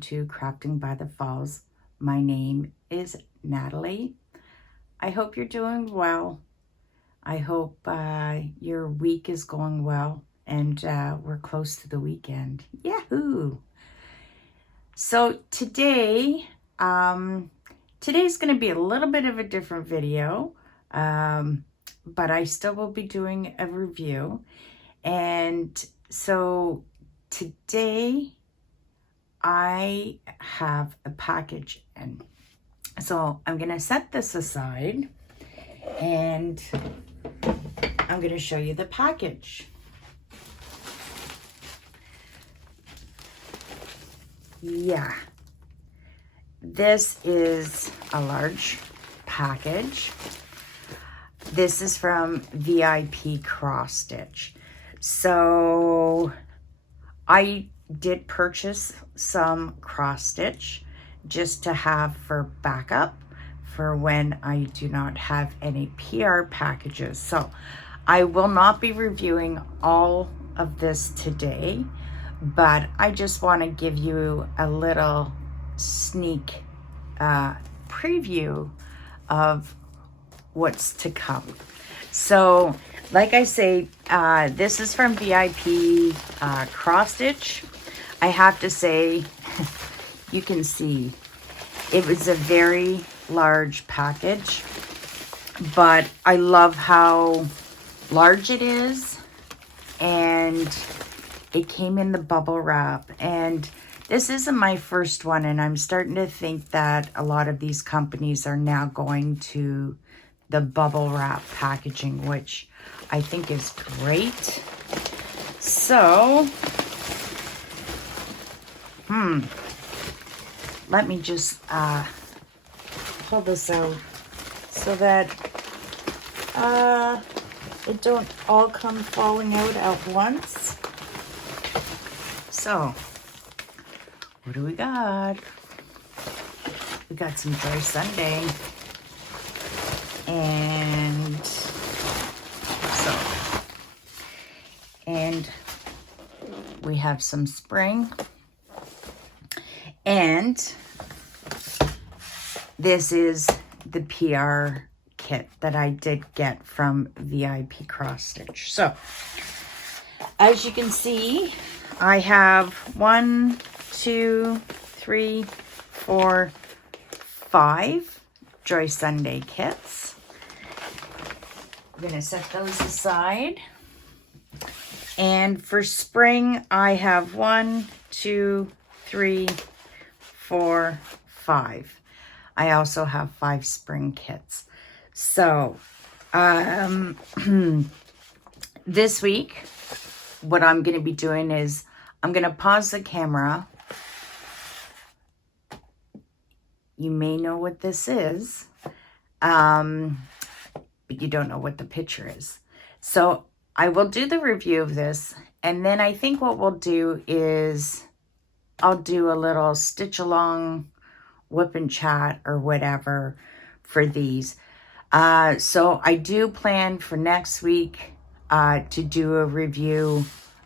to Crafting by the Falls. My name is Natalie. I hope you're doing well. I hope your week is going well and we're close to the weekend. Yahoo! So today, today's going to be a little bit of a different video, but I still will be doing a review. And so today I have a package in. So I'm going to set this aside and I'm going to show you the package. Yeah, this is a large package. This is from WIP Cross Stitch. So I did purchase some cross stitch just to have for backup for when I do not have any PR packages. So I will not be reviewing all of this today, but I just want to give you a little sneak preview of what's to come. So like I say, this is from WIP Cross Stitch. I have to say, you can see it was a very large package, but I love how large it is, and it came in the bubble wrap. And this isn't my first one, and I'm starting to think that a lot of these companies are now going to the bubble wrap packaging, which I think is great. So, let me just pull this out so that it don't all come falling out at once. So, what do we got? We got some Joy Sunday. And so, and we have some spring. And this is the PR kit that I did get from WIP Cross Stitch. So, as you can see, I have 1, 2, 3, 4, 5 Joy Sunday kits. I'm going to set those aside. And for spring, I have 1, 2, 3, 4, 5. I also have 5 spring kits. So, this week, what I'm going to be doing is I'm going to pause the camera. You may know what this is, but you don't know what the picture is. So I will do the review of this, and then I think what we'll do is I'll do a little stitch along, whip and chat or whatever for these. So I do plan for next week to do a review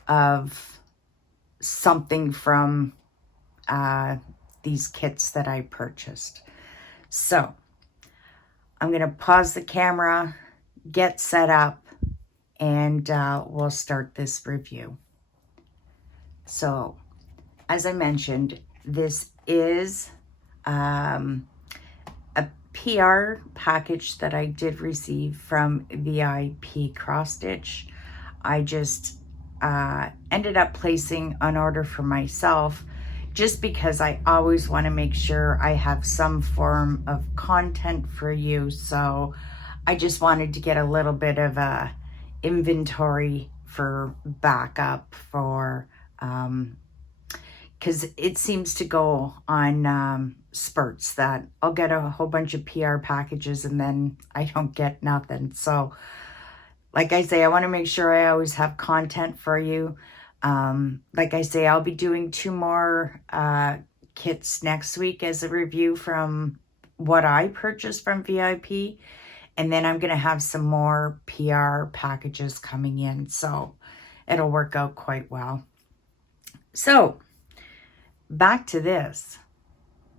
of something from these kits that I purchased. So I'm going to pause the camera, get set up, and we'll start this review. So, as I mentioned, this is a PR package that I did receive from WIP Cross Stitch. I just ended up placing an order for myself just because I always want to make sure I have some form of content for you. So I just wanted to get a little bit of a inventory for backup for, because it seems to go on spurts that I'll get a whole bunch of PR packages and then I don't get nothing. So like I say, I want to make sure I always have content for you. Like I say, I'll be doing 2 more kits next week as a review from what I purchased from WIP. And then I'm going to have some more PR packages coming in. So it'll work out quite well. So back to this.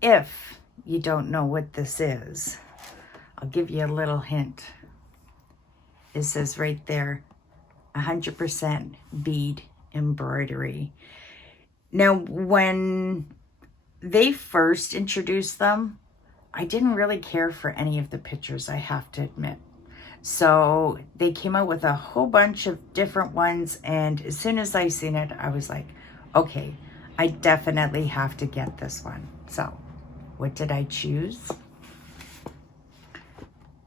If you don't know what this is, I'll give you a little hint. It says right there, 100% bead embroidery. Now, when they first introduced them, I didn't really care for any of the pictures, I have to admit. So they came out with a whole bunch of different ones, and as soon as I seen it, I was like, okay, I definitely have to get this one. So what did I choose?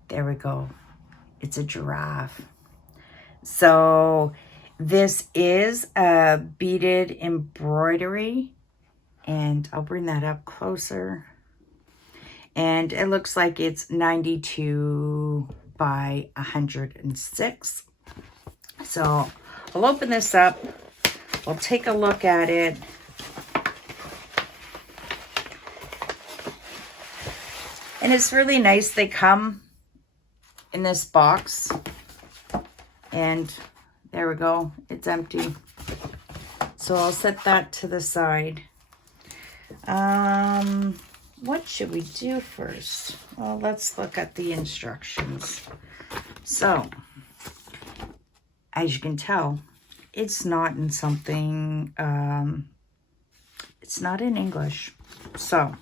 There we go. It's a giraffe. So this is a beaded embroidery, and I'll bring that up closer. And it looks like it's 92 by 106. So I'll open this up. We'll take a look at it. And it's really nice. They come in this box. And there we go. It's empty. So I'll set that to the side. What should we do first? Well, let's look at the instructions. So, as you can tell, it's not in something, it's not in English. So,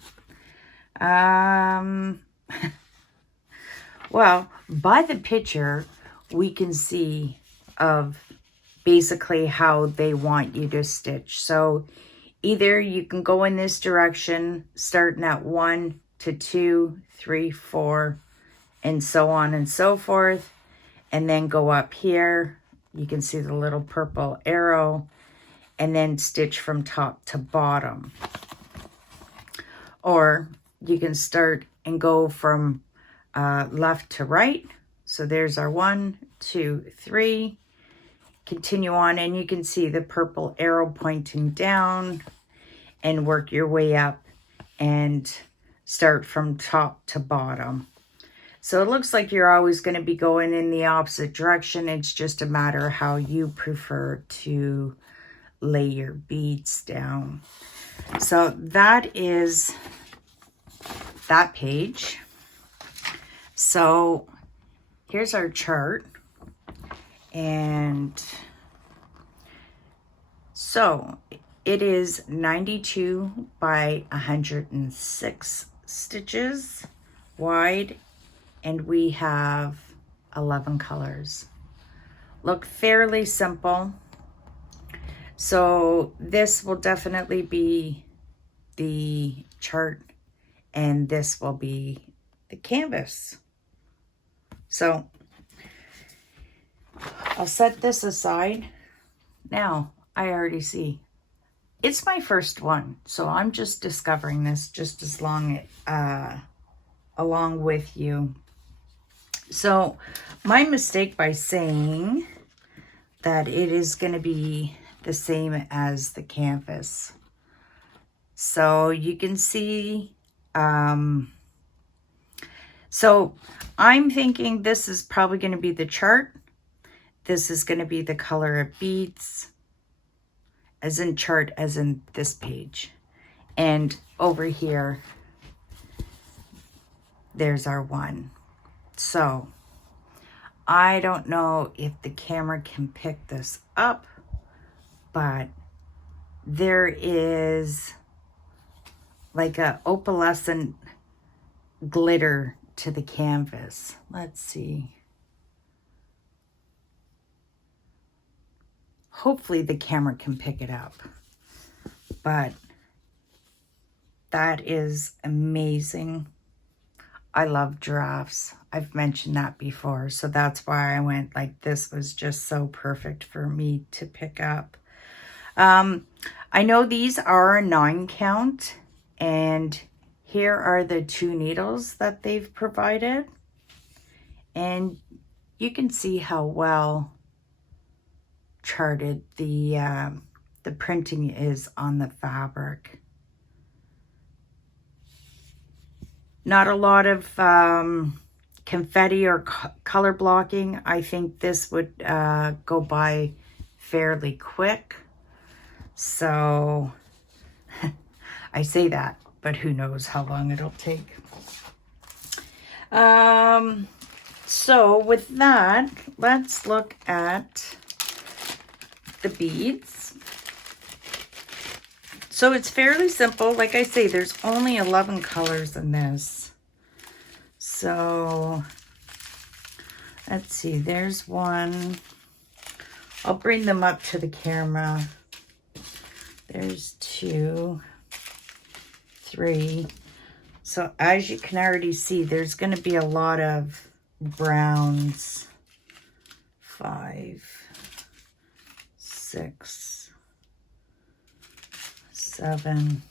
well, by the picture, we can see of basically how they want you to stitch. So, either you can go in this direction, starting at 1 to 2, 3, 4, and so on and so forth. And then go up here. You can see the little purple arrow. And then stitch from top to bottom. Or you can start and go from left to right. So there's our 1, 2, 3. Continue on, and you can see the purple arrow pointing down, and work your way up and start from top to bottom. So it looks like you're always going to be going in the opposite direction. It's just a matter of how you prefer to lay your beads down. So that is that page. So here's our chart. And so it is 92 by 106 stitches wide, and we have 11 colors. Look fairly simple. So this will definitely be the chart, and this will be the canvas. So I'll set this aside. Now, I already see. It's my first one, so I'm just discovering this just as long along with you. So, my mistake by saying that it is going to be the same as the canvas. So, you can see, so I'm thinking this is probably going to be the chart. This is going to be the color of beads, as in chart, as in this page. And over here, there's our 1. So, I don't know if the camera can pick this up, but there is like a opalescent glitter to the canvas. Let's see. Hopefully the camera can pick it up. But that is amazing. I love giraffes. I've mentioned that before. So that's why I went like this was just so perfect for me to pick up. I know these are a 9 count. And here are the 2 needles that they've provided. And you can see how well charted the printing is on the fabric. Not a lot of confetti or color blocking. I think this would go by fairly quick. So I say that, but who knows how long it'll take. So with that, let's look at the beads. So it's fairly simple. Like I say, there's only 11 colors in this. So let's see, there's one. I'll bring them up to the camera. There's 2, 3. So as you can already see, there's going to be a lot of browns. 5, 6, 7,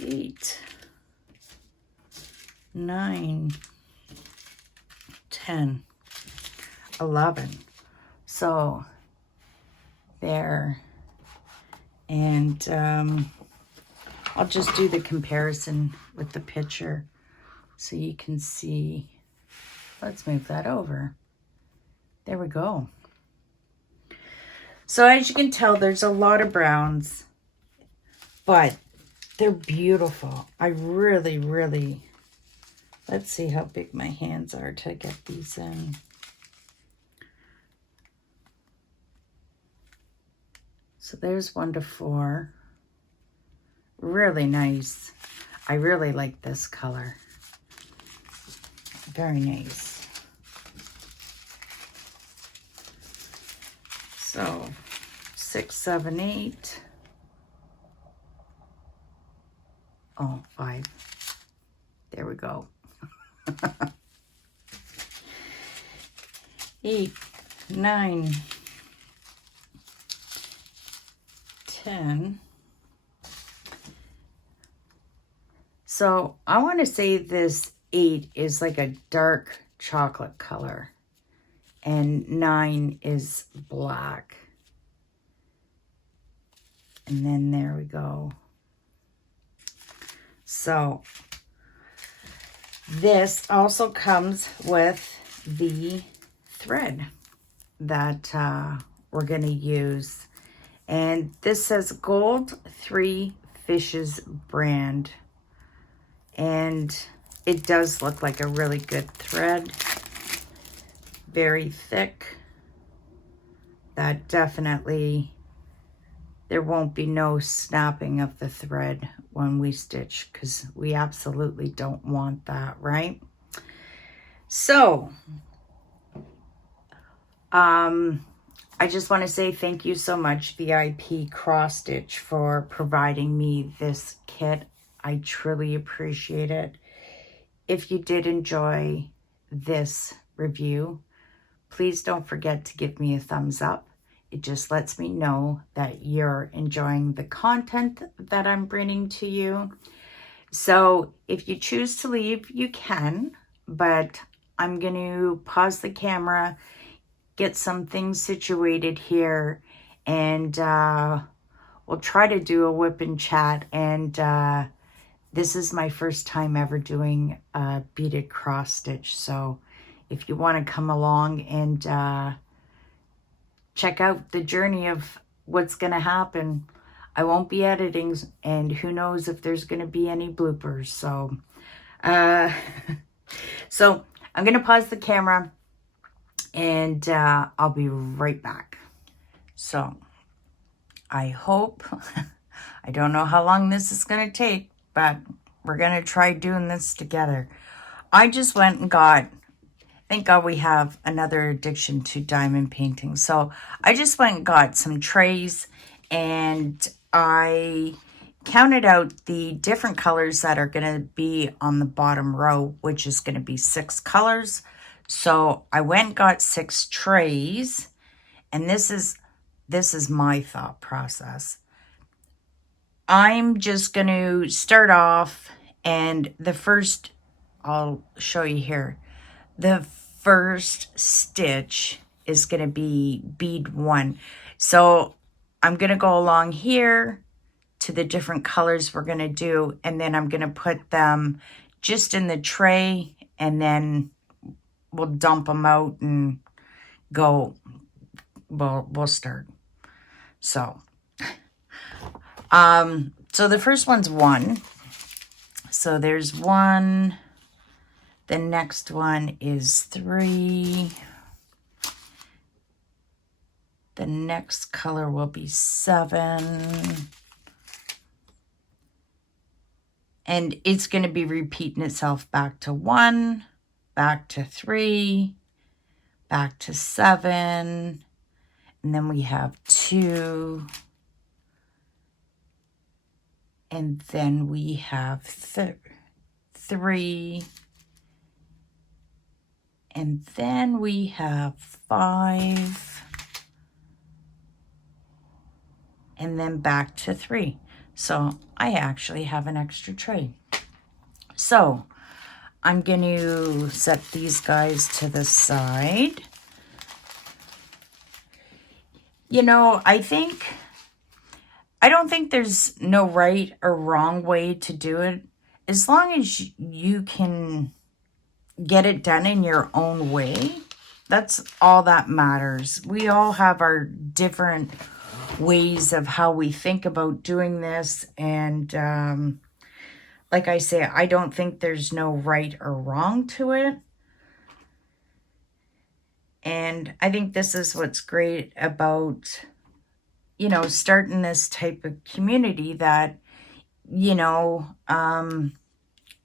8, 9, 10, 11. So there. And I'll just do the comparison with the picture so you can see. Let's move that over. There we go. So as you can tell, there's a lot of browns, but they're beautiful. I really, really, let's see how big my hands are to get these in. So there's 1 to 4. Really nice. I really like this color. Very nice. So 6, 7, 8. Oh, 5. There we go. 8, 9, 10. So I want to say this 8 is like a dark chocolate color and 9 is black. And then there we go. So this also comes with the thread that we're going to use. And this says Gold 3 Fishes brand. And it does look like a really good thread. Very thick. That definitely, there won't be no snapping of the thread when we stitch, because we absolutely don't want that, right? So, I just want to say thank you so much, WIP Cross Stitch, for providing me this kit. I truly appreciate it. If you did enjoy this review, please don't forget to give me a thumbs up. It just lets me know that you're enjoying the content that I'm bringing to you. So if you choose to leave, you can, but I'm going to pause the camera, get some things situated here, and we'll try to do a WIP and chat. And this is my first time ever doing a beaded cross stitch. So if you want to come along and check out the journey of what's going to happen, I won't be editing, and who knows if there's going to be any bloopers. So, so I'm going to pause the camera, and I'll be right back. So I hope, I don't know how long this is going to take, but we're going to try doing this together. I just went and got, thank God we have another addiction to diamond painting. So I just went and got some trays, and I counted out the different colors that are going to be on the bottom row, which is going to be 6 colors. So I went and got 6 trays, and this is my thought process. I'm just going to start off, and the first, I'll show you here. The first stitch is going to be bead 1. So I'm going to go along here to the different colors we're going to do, and then I'm going to put them just in the tray, and then we'll dump them out and go, we'll start. So, So the first one's 1. So there's 1. The next one is 3. The next color will be 7. And it's going to be repeating itself back to 1, back to 3, back to 7. And then we have 2. And then we have 3. And then we have 5. And then back to 3. So I actually have an extra tray. So I'm going to set these guys to the side. You know, I don't think there's no right or wrong way to do it. As long as you can get it done in your own way, that's all that matters. We all have our different ways of how we think about doing this. And like I say, I don't think there's no right or wrong to it. And I think this is what's great about, you know, starting this type of community, that, you know,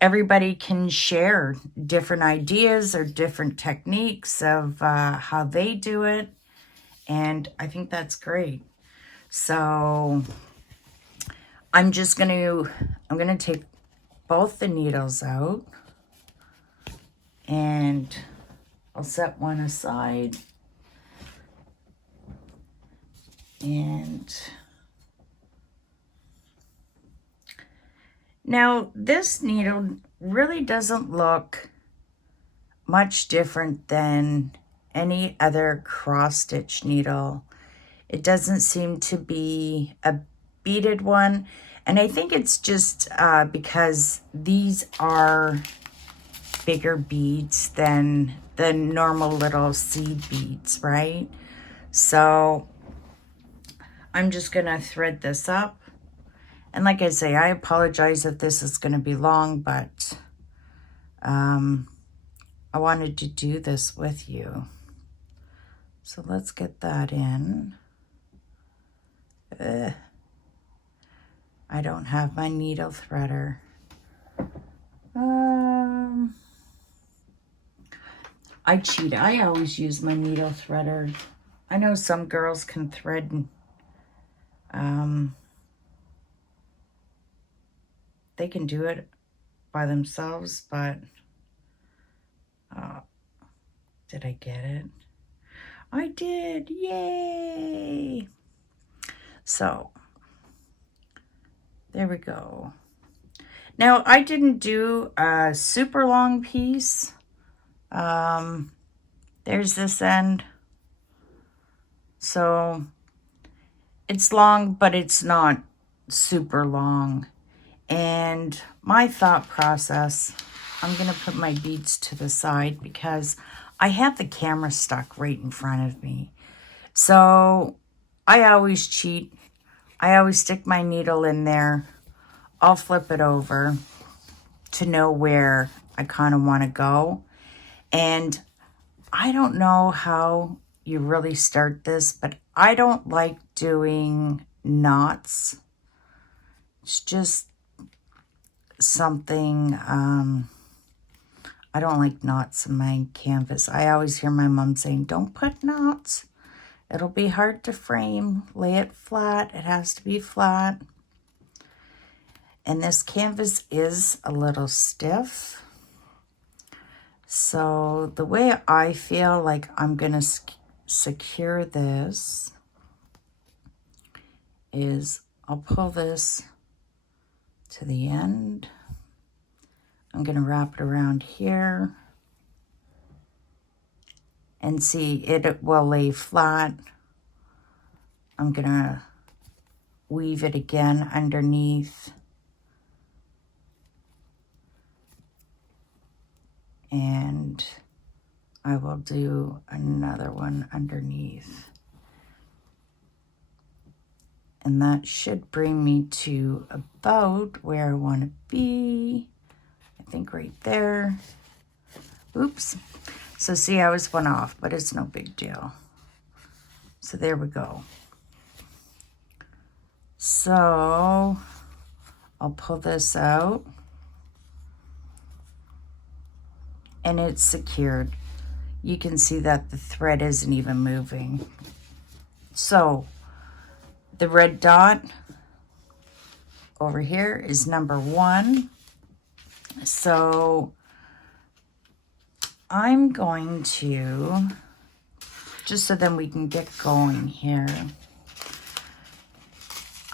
everybody can share different ideas or different techniques of how they do it. And I think that's great. So I'm going to take both the needles out, and I'll set one aside. And now this needle really doesn't look much different than any other cross stitch needle. It doesn't seem to be a beaded one. And I think it's just because these are bigger beads than the normal little seed beads, right? So I'm just going to thread this up. And like I say, I apologize if this is going to be long, but I wanted to do this with you. So let's get that in. I don't have my needle threader. I cheat. I always use my needle threader. I know some girls can thread, they can do it by themselves, but did I get it? I did. Yay! So there we go. Now I didn't do a super long piece. There's this end. So it's long, but it's not super long. And my thought process, I'm going to put my beads to the side because I have the camera stuck right in front of me. So I always cheat. I always stick my needle in there. I'll flip it over to know where I kind of want to go. And I don't know how you really start this, but I don't like doing knots. It's just something, I don't like knots in my canvas. I always hear my mom saying, don't put knots. It'll be hard to frame. Lay it flat. It has to be flat. And this canvas is a little stiff. So the way I feel like I'm going to secure this is I'll pull this to the end. I'm going to wrap it around here. And see, it will lay flat. I'm going to weave it again underneath. And I will do another one underneath. And that should bring me to about where I want to be. I think right there. Oops. So see, I was one off, but it's no big deal. So there we go. So I'll pull this out. And it's secured. You can see that the thread isn't even moving. So the red dot over here is number 1. So I'm going to, just so then we can get going here,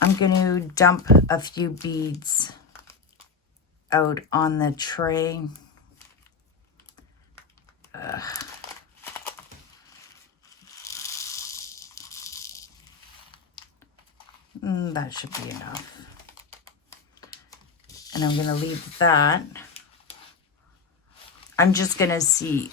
I'm going to dump a few beads out on the tray. That should be enough. And I'm going to leave that. I'm just going to see,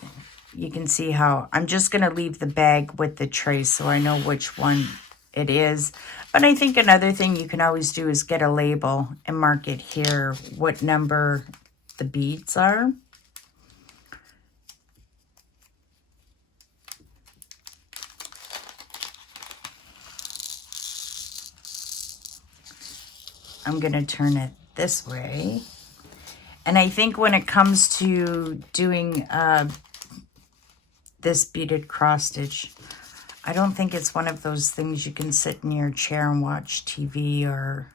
you can see how, I'm just going to leave the bag with the tray so I know which one it is. But I think another thing you can always do is get a label and mark it here what number the beads are. I'm going to turn it this way. And I think when it comes to doing this beaded cross stitch, I don't think it's one of those things you can sit in your chair and watch TV, or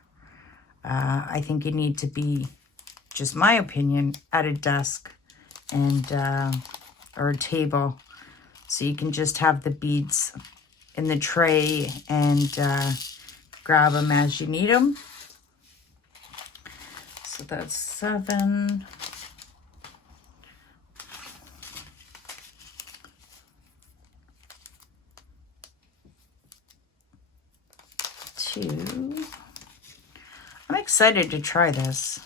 I think you need to be, just my opinion, at a desk and or a table, so you can just have the beads in the tray and grab them as you need them. So that's 7. I'm excited to try this.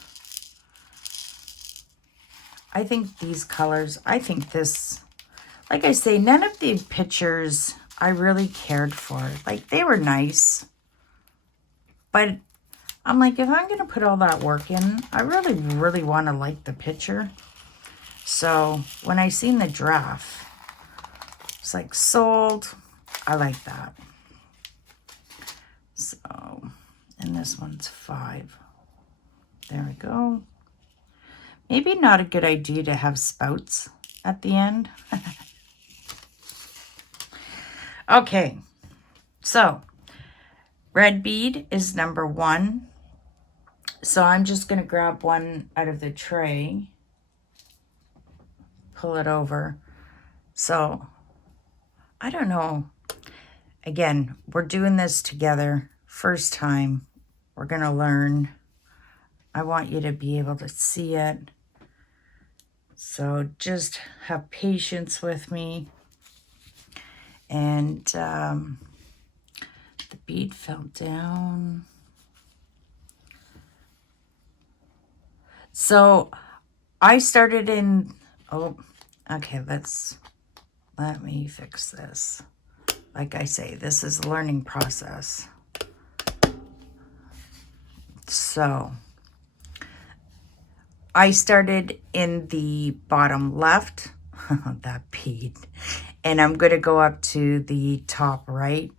I think these colors, I think this, like I say, none of the pictures I really cared for. Like, they were nice, but I'm like, if I'm going to put all that work in, I really, really want to like the picture. So when I seen the draft, it's like, sold. I like that. So, and this one's 5. There we go. Maybe not a good idea to have spouts at the end. Okay, so red bead is number 1. So I'm just going to grab one out of the tray, pull it over. So I don't know. Again, we're doing this together. First time. We're going to learn. I want you to be able to see it. So just have patience with me. And the bead fell down. So I started in, oh, okay, let me fix this. Like I say, this is a learning process. So I started in the bottom left, that bead, and I'm going to go up to the top right.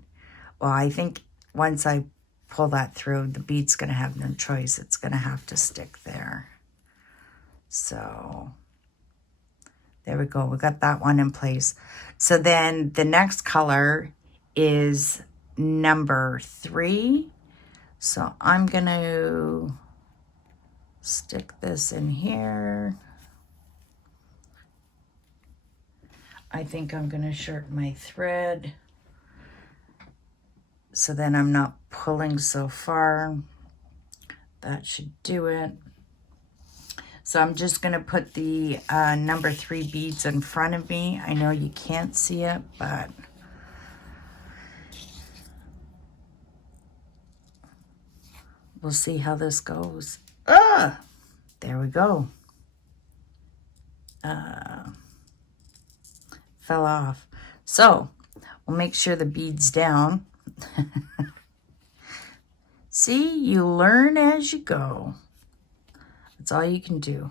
Well, I think once I pull that through, the bead's going to have no choice. It's going to have to stick there. So there we go. We got that one in place. So then the next color is number 3. So I'm going to stick this in here. I think I'm going to shorten my thread so then I'm not pulling so far. That should do it. So I'm just going to put the number 3 beads in front of me. I know you can't see it, but we'll see how this goes. There we go. Fell off. So we'll make sure the bead's down. See, you learn as you go. That's all you can do.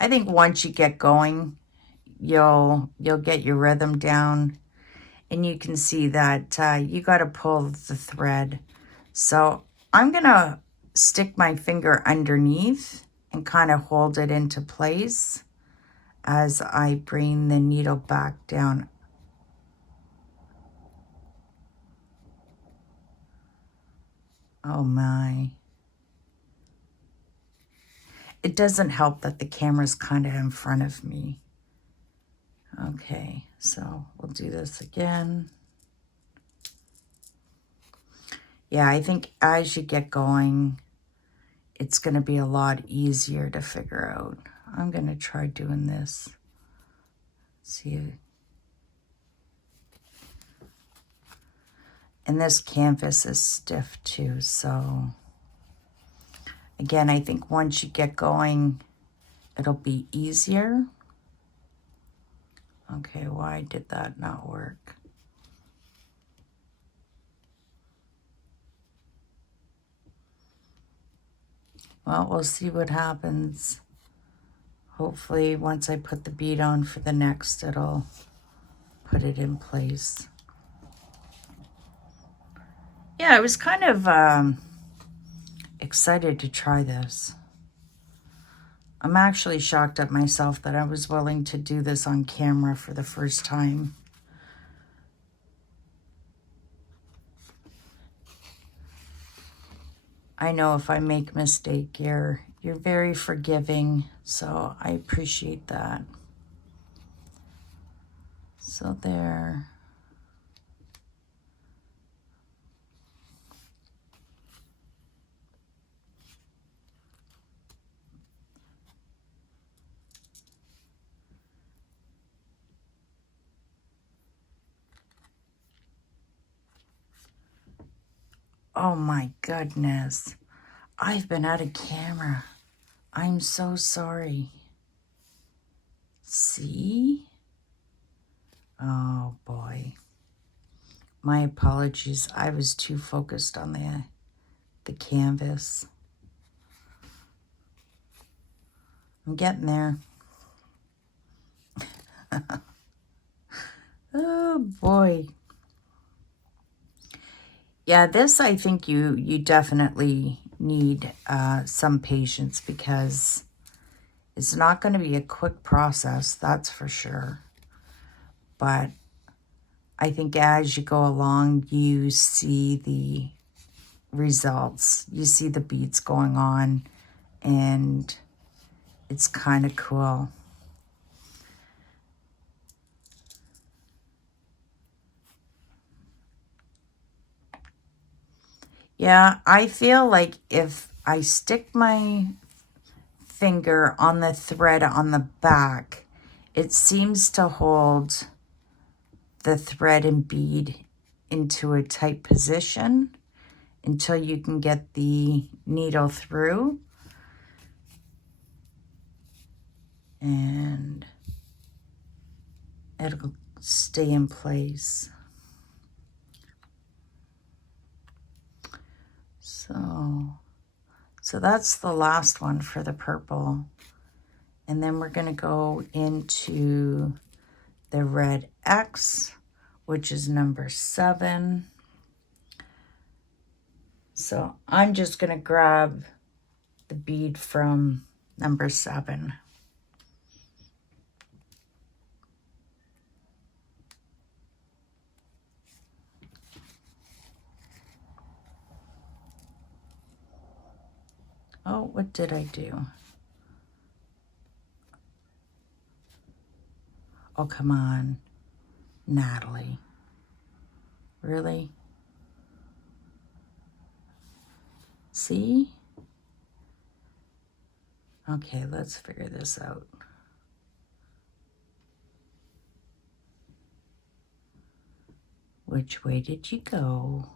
I think once you get going, you'll get your rhythm down, and you can see that you got to pull the thread. So I'm gonna stick my finger underneath and kind of hold it into place as I bring the needle back down. Oh my. It doesn't help that the camera's kind of in front of me. Okay, so we'll do this again. Yeah, I think as you get going, it's going to be a lot easier to figure out. I'm going to try doing this. See. And this canvas is stiff too, so again, I think once you get going, it'll be easier. Okay, why did that not work? Well, we'll see what happens. Hopefully, once I put the bead on for the next, it'll put it in place. Yeah, I was kind of excited to try this. I'm actually shocked at myself that I was willing to do this on camera for the first time. I know if I make a mistake, you're very forgiving, so I appreciate that. So there. Oh my goodness. I've been out of camera. I'm so sorry. See? Oh boy. My apologies. I was too focused on the canvas. I'm getting there. Oh boy. Yeah, this I think you definitely need some patience, because it's not going to be a quick process, that's for sure. But I think as you go along, you see the results. You see the beads going on, and it's kind of cool. Yeah, I feel like if I stick my finger on the thread on the back, it seems to hold the thread and bead into a tight position until you can get the needle through. And it'll stay in place. So that's the last one for the purple. And then we're going to go into the red X, which is number 7. So I'm just going to grab the bead from number 7. Oh, what did I do? Oh, come on, Natalie. Really? See? Okay, let's figure this out. Which way did you go?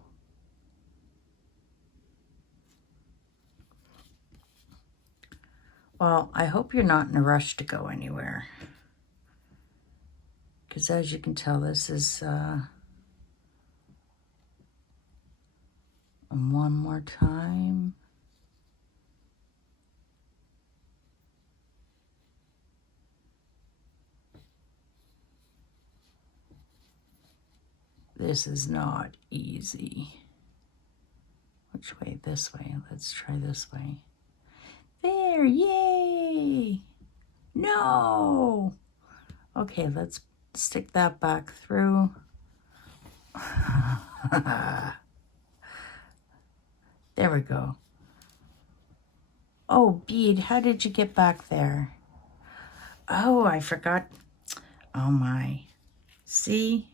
Well, I hope you're not in a rush to go anywhere, because as you can tell, this is, And one more time. This is not easy. Which way? This way. Let's try this way. There, yay! No! Okay, let's stick that back through. There we go. Oh, bead, how did you get back there? Oh, I forgot. Oh my. See?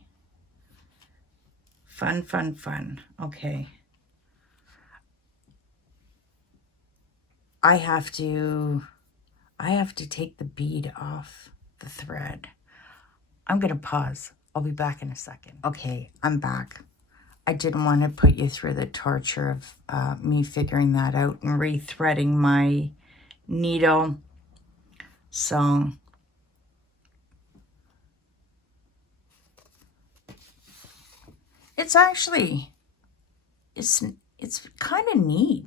Fun, fun, fun. Okay. I have to take the bead off the thread. I'm going to pause. I'll be back in a second. Okay, I'm back. I didn't want to put you through the torture of me figuring that out and rethreading my needle. So it's actually, it's kind of neat.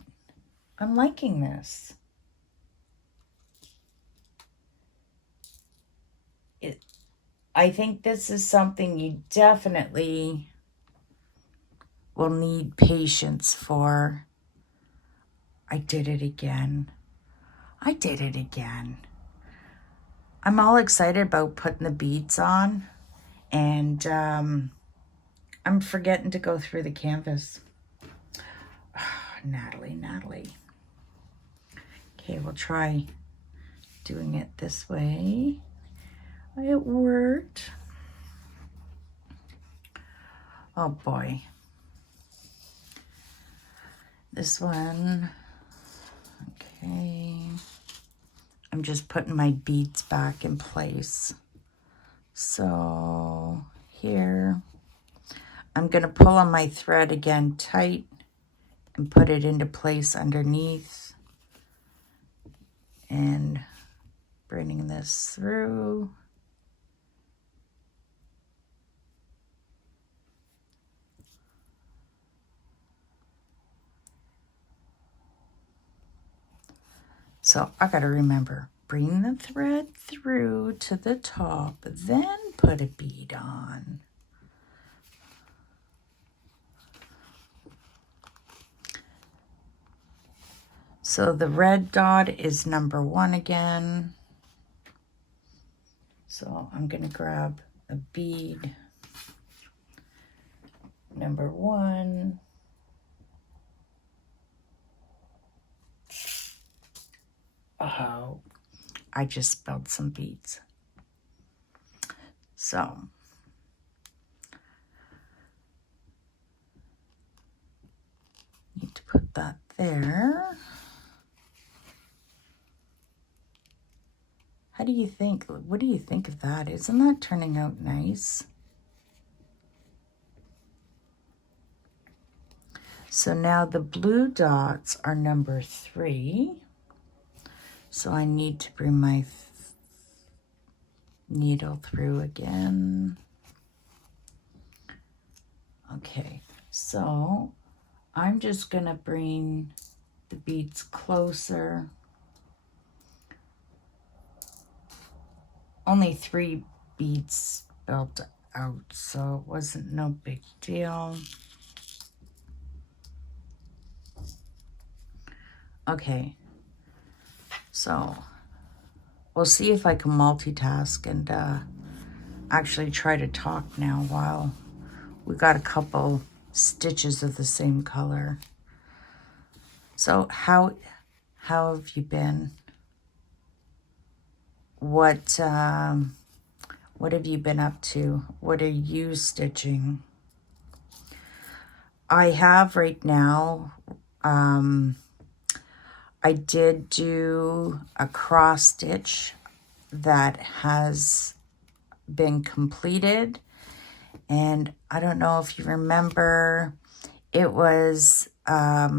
I'm liking this. I think this is something you definitely will need patience for. I did it again. I did it again. I'm all excited about putting the beads on, and I'm forgetting to go through the canvas. Natalie. Okay, we'll try doing it this way. It worked. Oh boy. This one. Okay. I'm just putting my beads back in place. So here, I'm going to pull on my thread again tight and put it into place underneath. And bringing this through. So I got to remember, bring the thread through to the top, then put a bead on. So the red dot is number 1 again. So I'm going to grab a bead, number 1. Oh, I just spilled some beads. So need to put that there. How do you think? What do you think of that? Isn't that turning out nice? So now the blue dots are number 3. So I need to bring my needle through again. Okay, so I'm just gonna bring the beads closer. Only 3 beads spilled out, so it wasn't no big deal. Okay, so we'll see if I can multitask and actually try to talk now while we got a couple stitches of the same color. So how have you been? What have you been up to? What are you stitching? I have right now, I did do a cross stitch that has been completed. And I don't know if you remember, it was a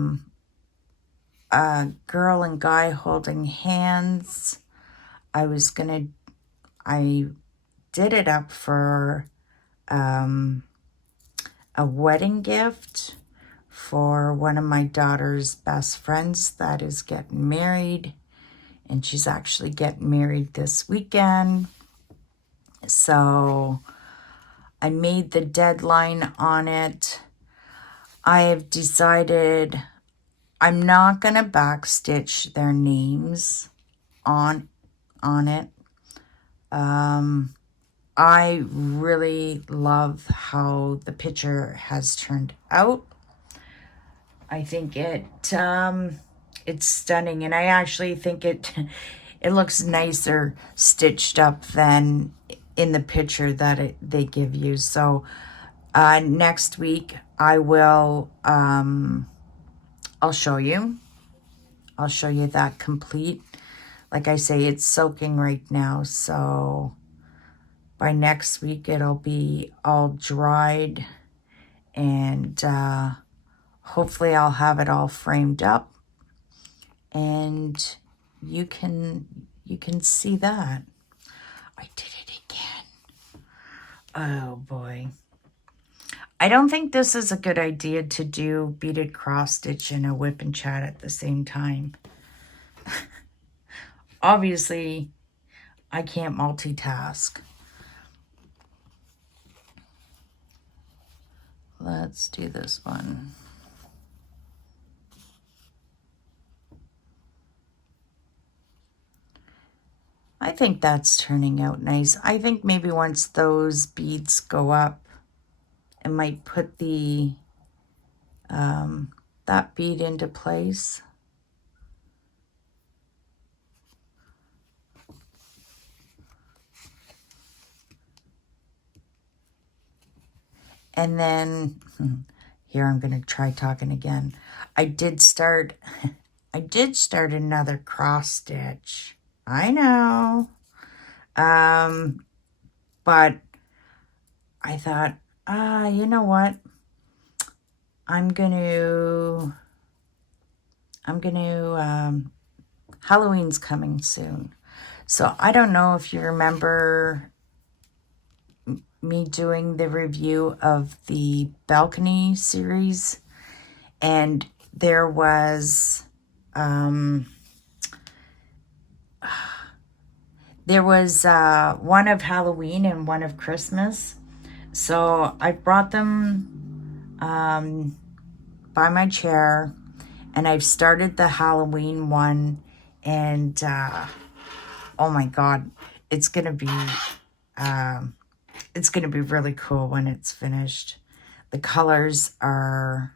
girl and guy holding hands. I did it up for a wedding gift for one of my daughter's best friends that is getting married. And she's actually getting married this weekend. So I made the deadline on it. I have decided I'm not going to backstitch their names on it. I really love how the picture has turned out. I think it's stunning, and I actually think it looks nicer stitched up than in the picture that they give you. So next week I will I'll show you that complete. Like I say, it's soaking right now, so by next week it'll be all dried, and hopefully I'll have it all framed up, and you can see that. I did it again. Oh boy. I don't think this is a good idea to do beaded cross stitch and a WIP and chat at the same time. Obviously, I can't multitask. Let's do this one. I think that's turning out nice. I think maybe once those beads go up, I might put the that bead into place. And then here I'm going to try talking again. I did start another cross stitch. I know. But I thought, you know what? I'm going to Halloween's coming soon. So I don't know if you remember me doing the review of the balcony series, and there was one of Halloween and one of Christmas. So I brought them by my chair, and I've started the Halloween one, and oh my god, it's gonna be really cool when it's finished. The colors are,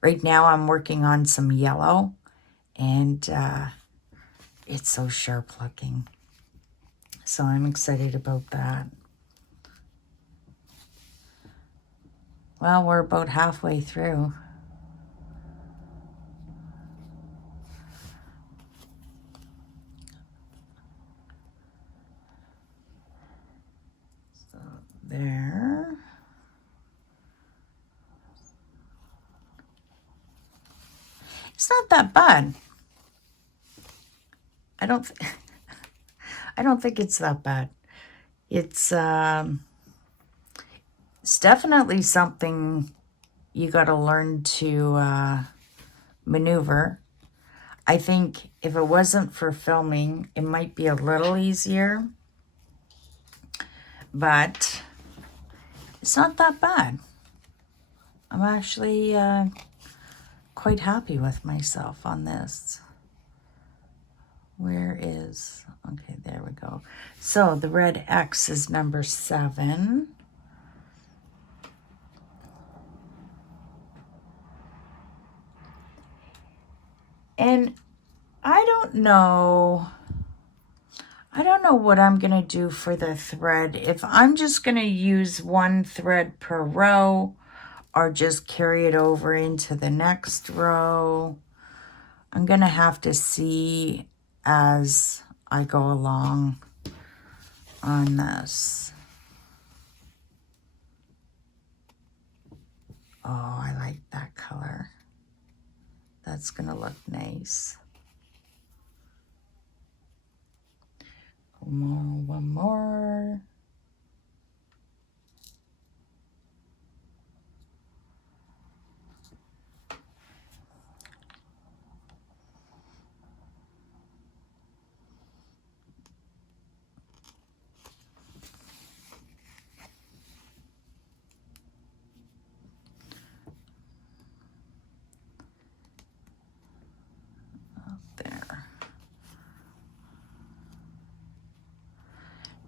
right now I'm working on some yellow, and it's so sharp looking. So I'm excited about that. Well, we're about halfway through. So there. It's not that bad. I don't think it's that bad. It's definitely something you got to learn to maneuver. I think if it wasn't for filming, it might be a little easier, but it's not that bad. I'm actually quite happy with myself on this. Where is, okay, there we go. So the red X is number 7. And I don't know what I'm going to do for the thread. If I'm just going to use one thread per row, or just carry it over into the next row. I'm going to have to see as I go along on this. Oh, I like that color. That's going to look nice. One more.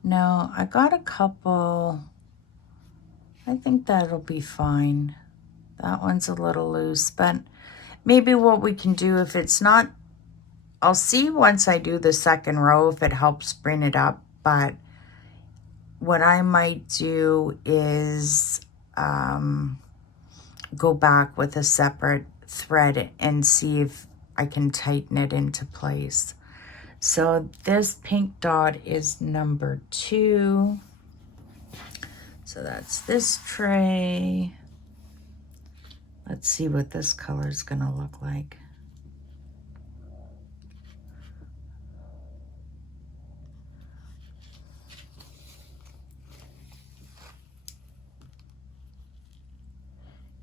No, I got a couple. I think that'll be fine. That one's a little loose, but maybe what we can do if it's not, I'll see once I do the second row if it helps bring it up, but what I might do is go back with a separate thread and see if I can tighten it into place. So this pink dot is number 2. So that's this tray. Let's see what this color is going to look like.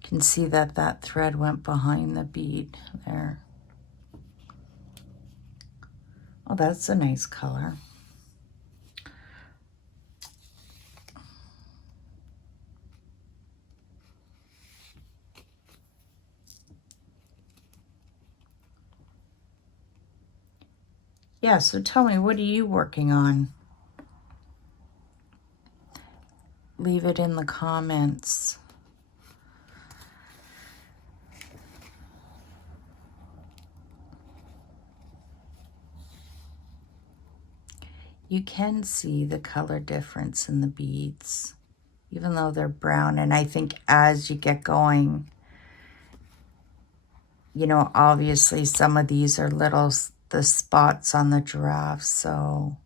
You can see that that thread went behind the bead there. Oh, that's a nice color. Yeah, so tell me, what are you working on? Leave it in the comments. You can see the color difference in the beads, even though they're brown. And I think as you get going, you know, obviously some of these are little, the spots on the giraffe, so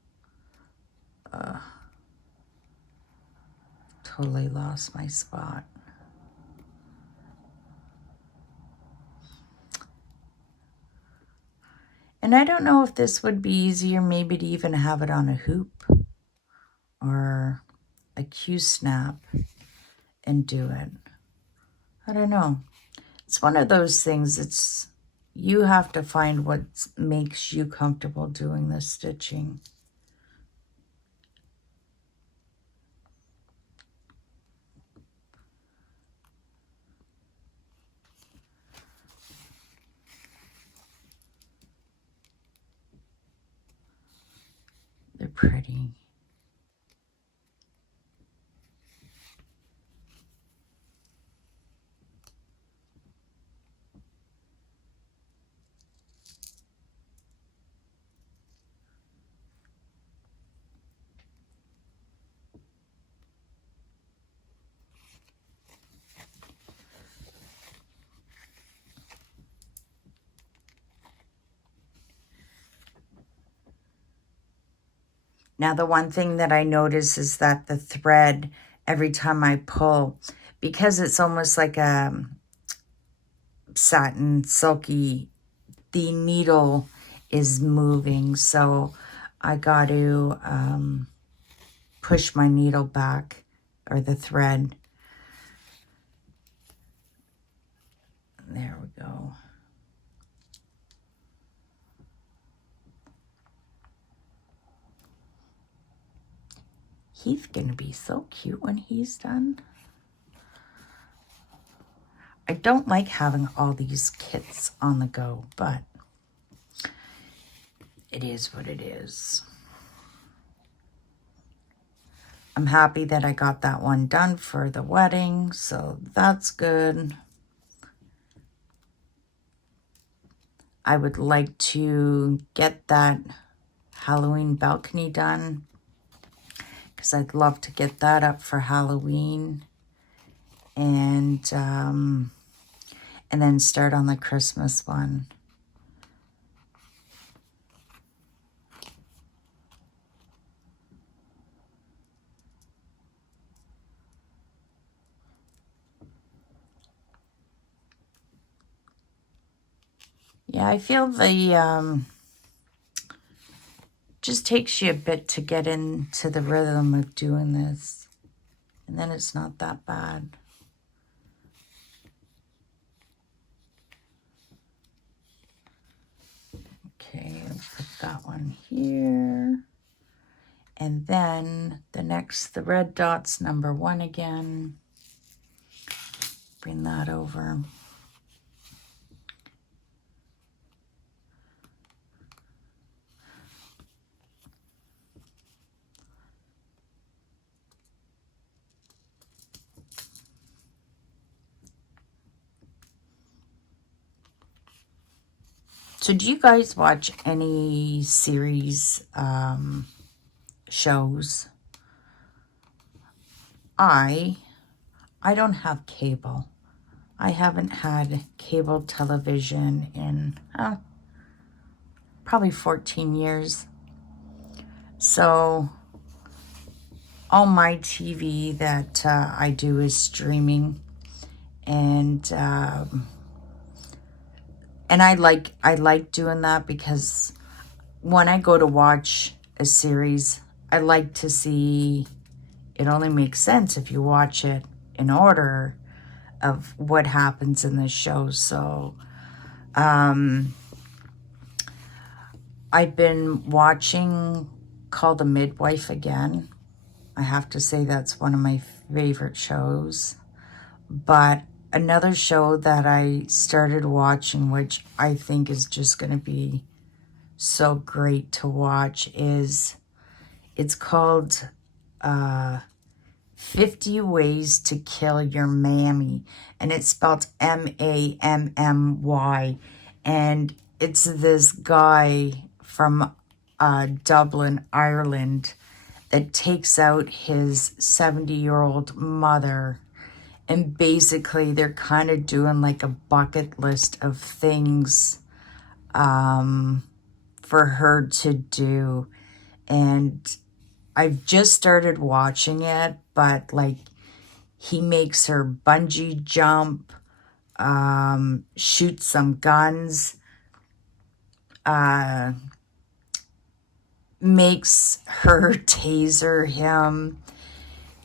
totally lost my spot. And I don't know if this would be easier maybe to even have it on a hoop or a Q-snap and do it. I don't know. It's one of those things, it's, you have to find what makes you comfortable doing the stitching. They're pretty. Now, the one thing that I notice is that the thread, every time I pull, because it's almost like a satin, silky, the needle is moving. So I got to push my needle back, or the thread. There we go. He's going to be so cute when he's done. I don't like having all these kits on the go, but it is what it is. I'm happy that I got that one done for the wedding, so that's good. I would like to get that Halloween balcony done because I'd love to get that up for Halloween, and then start on the Christmas one. Yeah, I feel the just takes you a bit to get into the rhythm of doing this, and then it's not that bad. Okay, I'll put that one here. And then the red dot's number 1 again. Bring that over. So do you guys watch any series, shows? I don't have cable. I haven't had cable television in probably 14 years. So all my TV that I do is streaming, and I like doing that because when I go to watch a series, I like to see, it only makes sense if you watch it in order of what happens in the show. So I've been watching Call the Midwife again. I have to say that's one of my favorite shows. But another show that I started watching, which I think is just going to be so great to watch, it's called 50 Ways to Kill Your Mammy. And it's spelled Mammy. And it's this guy from Dublin, Ireland, that takes out his 70-year-old mother. And basically, they're kind of doing like a bucket list of things for her to do. And I've just started watching it, but like he makes her bungee jump, shoot some guns, makes her taser him.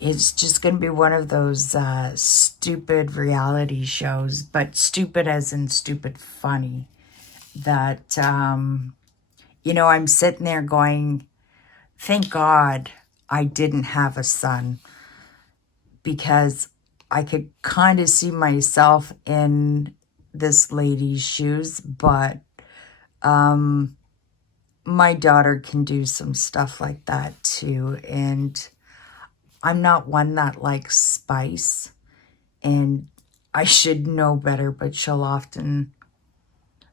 It's just going to be one of those stupid reality shows, but stupid as in stupid funny, that, I'm sitting there going, thank God I didn't have a son, because I could kind of see myself in this lady's shoes, but my daughter can do some stuff like that too, and I'm not one that likes spice, and I should know better, but she'll often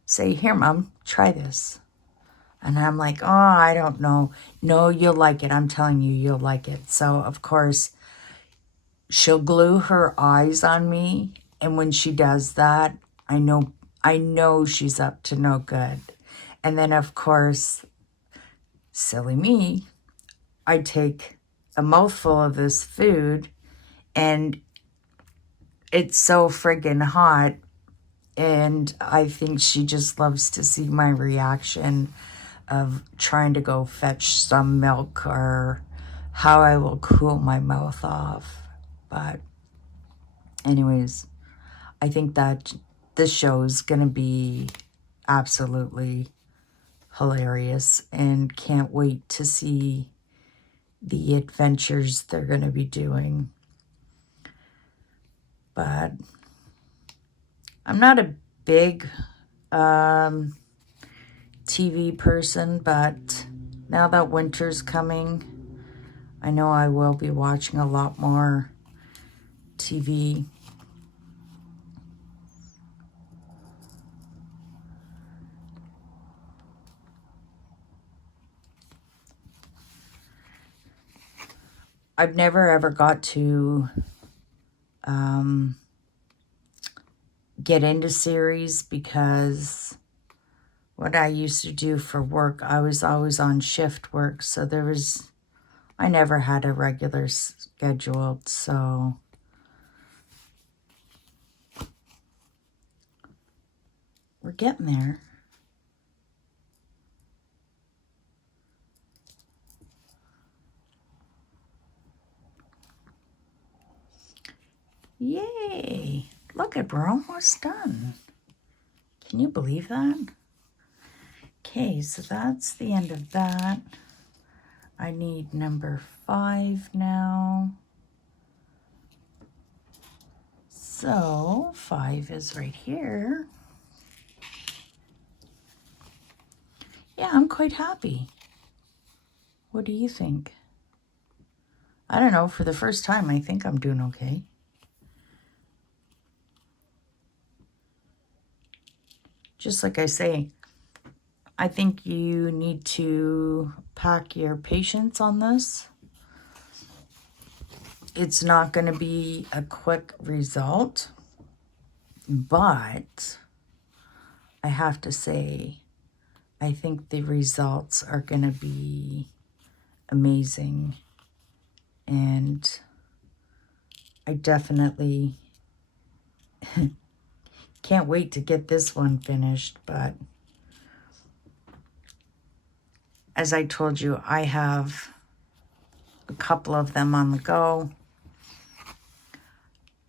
say, here, Mom, try this. And I'm like, oh, I don't know. No, you'll like it. I'm telling you, you'll like it. So, of course, she'll glue her eyes on me, and when she does that, I know she's up to no good. And then, of course, silly me, I take a mouthful of this food, and it's so friggin' hot, and I think she just loves to see my reaction of trying to go fetch some milk, or how I will cool my mouth off. But anyways, I think that this show is going to be absolutely hilarious, and can't wait to see the adventures they're going to be doing. But I'm not a big TV person, but now that winter's coming, I know I will be watching a lot more TV. I've never ever got to get into series, because what I used to do for work, I was always on shift work, so I never had a regular schedule, so we're getting there. Yay! Look, we're almost done. Can you believe that? Okay, so that's the end of that. I need number 5 now. So 5 is right here. Yeah, I'm quite happy. What do you think? I don't know, for the first time, I think I'm doing okay. Just like I say, I think you need to pack your patience on this. It's not going to be a quick result, but I have to say, I think the results are going to be amazing. And I definitely can't wait to get this one finished. But as I told you, I have a couple of them on the go.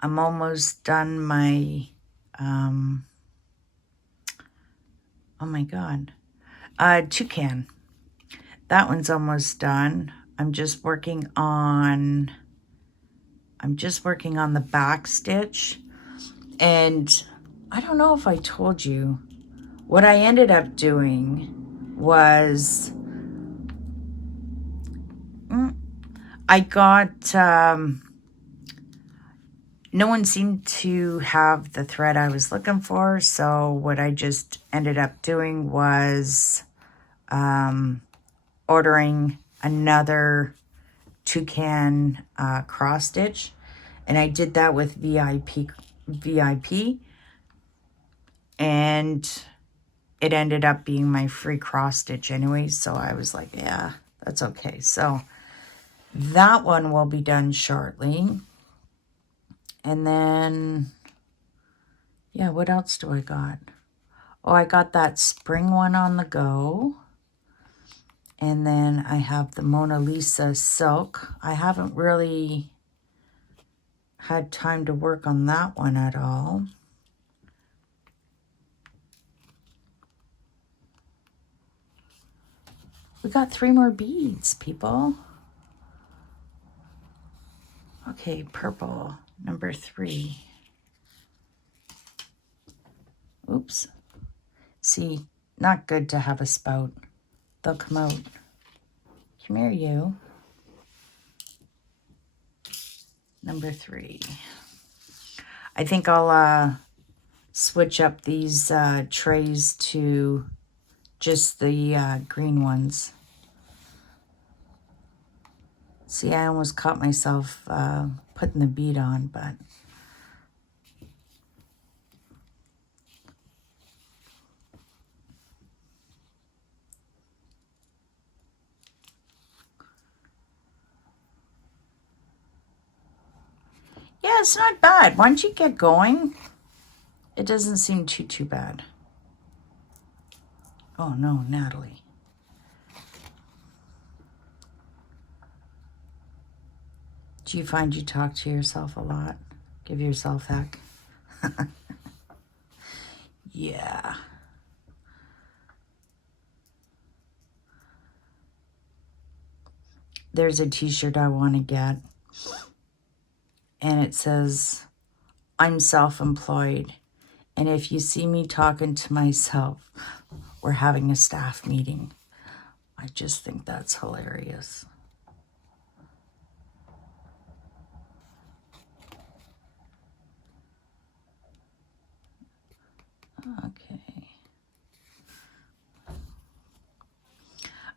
I'm almost done my, oh my God, toucan. That one's almost done. I'm just working on the back stitch. And I don't know if I told you, what I ended up doing was I got, no one seemed to have the thread I was looking for. So what I just ended up doing was ordering another toucan cross stitch. And I did that with VIP. And it ended up being my free cross stitch anyway. So I was like, yeah, that's okay. So that one will be done shortly. And then, yeah, what else do I got? Oh, I got that spring one on the go. And then I have the Mona Lisa silk. I haven't really had time to work on that one at all. We got 3 more beads, people. Okay, purple, number 3. Oops. See, not good to have a spout. They'll come out. Come here, you. Number 3. I think I'll switch up these trays to just the green ones. See, I almost caught myself putting the bead on, but yeah, it's not bad. Once you get going, it doesn't seem too bad. Oh no, Natalie. Do you find you talk to yourself a lot? Give yourself heck. Yeah. There's a t-shirt I want to get. And it says, I'm self-employed. And if you see me talking to myself, we're having a staff meeting. I just think that's hilarious. Okay.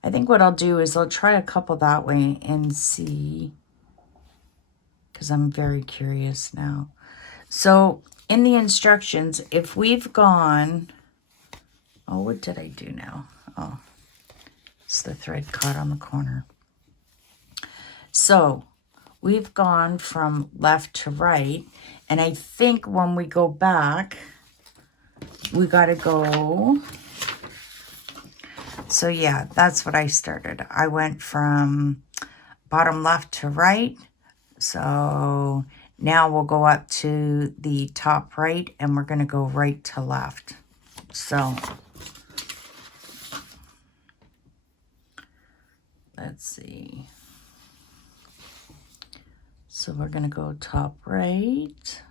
I think what I'll do is I'll try a couple that way and see, because I'm very curious now. So in the instructions, if we've gone, oh, what did I do now? Oh, it's the thread caught on the corner. So we've gone from left to right, and I think when we go back, we got to go. So yeah, that's what I started. I went from bottom left to right. So now we'll go up to the top right, and we're going to go right to left. So let's see. So we're going to go top right.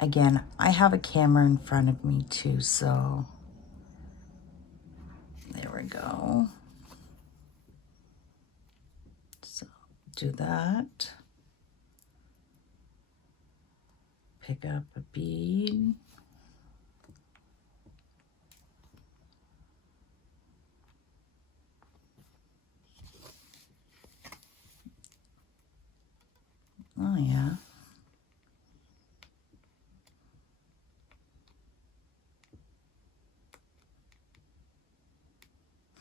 Again, I have a camera in front of me too, so there we go. So do that. Pick up a bead.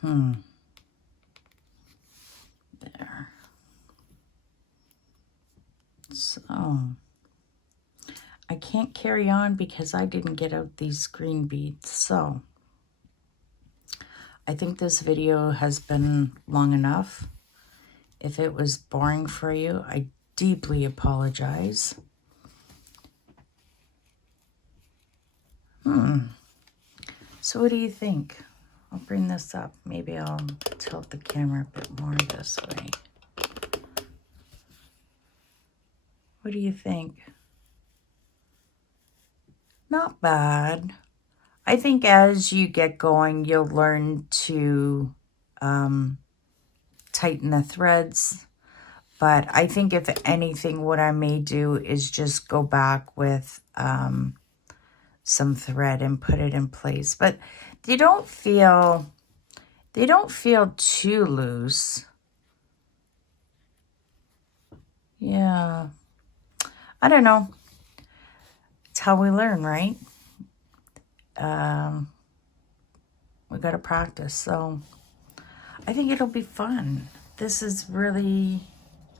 There. So, I can't carry on because I didn't get out these green beads. So, I think this video has been long enough. If it was boring for you, I deeply apologize. So what do you think? I'll bring this up. Maybe I'll tilt the camera a bit more this way. What do you think? Not bad. I think as you get going, you'll learn to tighten the threads. But I think if anything, what I may do is just go back with some thread and put it in place. But they don't feel too loose. Yeah. I don't know. It's how we learn, right? We got to practice. So I think it'll be fun. This is really,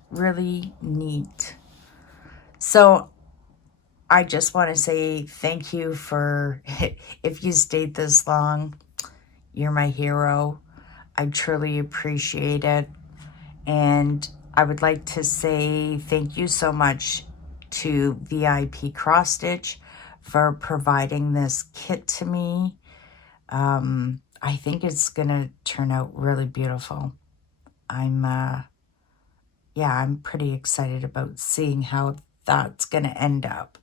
really neat. So I just want to say thank you for, if you stayed this long, you're my hero. I truly appreciate it. And I would like to say thank you so much to WIP Cross Stitch for providing this kit to me. I think it's going to turn out really beautiful. I'm pretty excited about seeing how that's going to end up.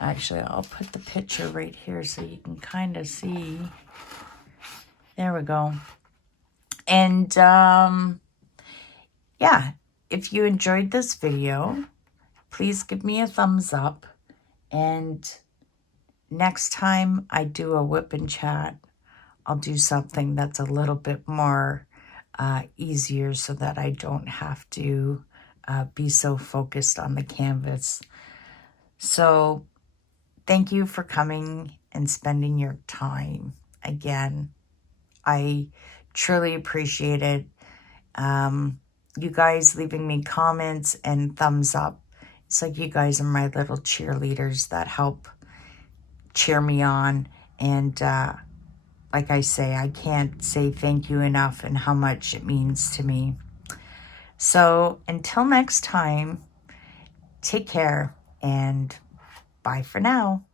Actually, I'll put the picture right here so you can kind of see. There we go. And, yeah, if you enjoyed this video, please give me a thumbs up. And next time I do a WIP and chat, I'll do something that's a little bit more easier so that I don't have to be so focused on the canvas. So thank you for coming and spending your time. Again, I truly appreciate it. You guys leaving me comments and thumbs up. It's like you guys are my little cheerleaders that help cheer me on. And like I say, I can't say thank you enough and how much it means to me. So until next time, take care and bye for now.